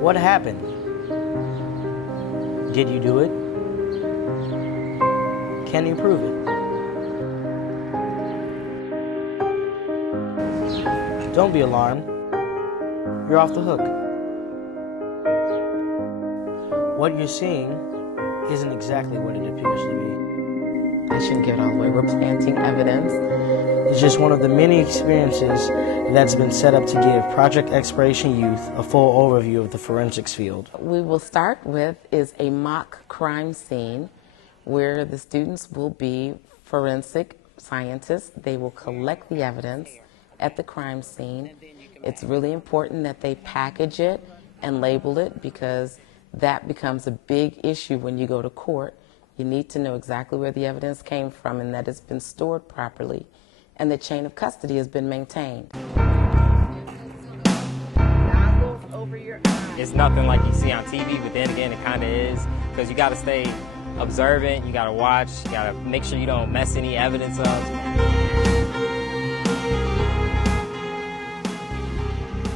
What happened? Did you do it? Can you prove it? Don't be alarmed. You're off the hook. What you're seeing isn't exactly what it appears to be. I shouldn't give it all away. We're planting evidence. It's just one of the many experiences that's been set up to give Project Exploration Youth a full overview of the forensics field. We will start with is a mock crime scene where the students will be forensic scientists. They will collect the evidence at the crime scene. It's really important that they package it and label it because that becomes a big issue when you go to court. You need to know exactly where the evidence came from and that it's been stored properly and the chain of custody has been maintained. It's nothing like you see on TV, but then again, it kind of is, because you got to stay observant, you got to watch, you got to make sure you don't mess any evidence up.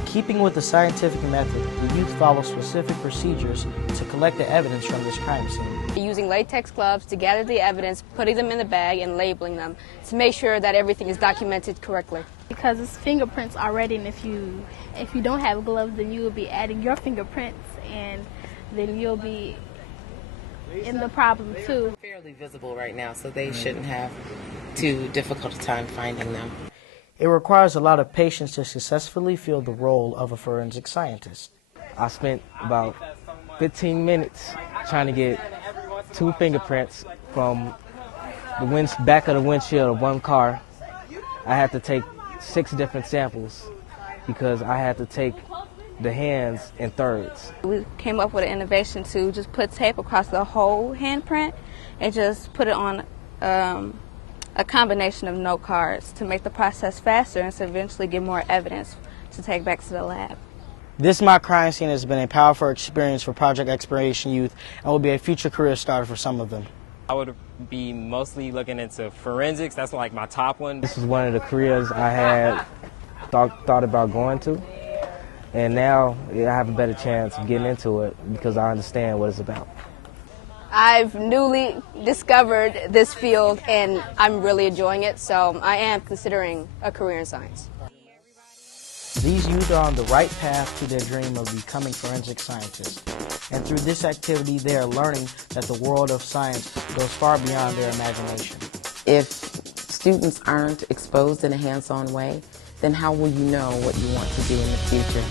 Keeping with the scientific method, the youth follow specific procedures to collect the evidence from this crime scene. Using latex gloves to gather the evidence, putting them in the bag and labeling them to make sure that everything is documented correctly. Because it's fingerprints already, and if you don't have gloves, then you will be adding your fingerprints, and then you'll be in the problem too. Fairly visible right now, so they shouldn't have too difficult a time finding them. It requires a lot of patience to successfully fill the role of a forensic scientist. I spent about 15 minutes trying to get 2 fingerprints from the back of the windshield of one car. I had to take 6 different samples because I had to take the hands in thirds. We came up with an innovation to just put tape across the whole handprint and just put it on a combination of note cards to make the process faster and to eventually get more evidence to take back to the lab. This mock crime scene has been a powerful experience for Project Exploration Youth and will be a future career starter for some of them. I would be mostly looking into forensics. That's like my top one. This was one of the careers I had thought about going to, and now I have a better chance of getting into it because I understand what it's about. I've newly discovered this field and I'm really enjoying it, so I am considering a career in science. These youth are on the right path to their dream of becoming forensic scientists. And through this activity, they are learning that the world of science goes far beyond their imagination. If students aren't exposed in a hands-on way, then how will you know what you want to do in the future?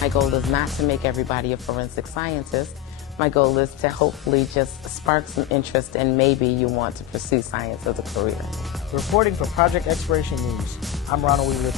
My goal is not to make everybody a forensic scientist. My goal is to hopefully just spark some interest and maybe you want to pursue science as a career. Reporting for Project Exploration News, I'm Ronald III.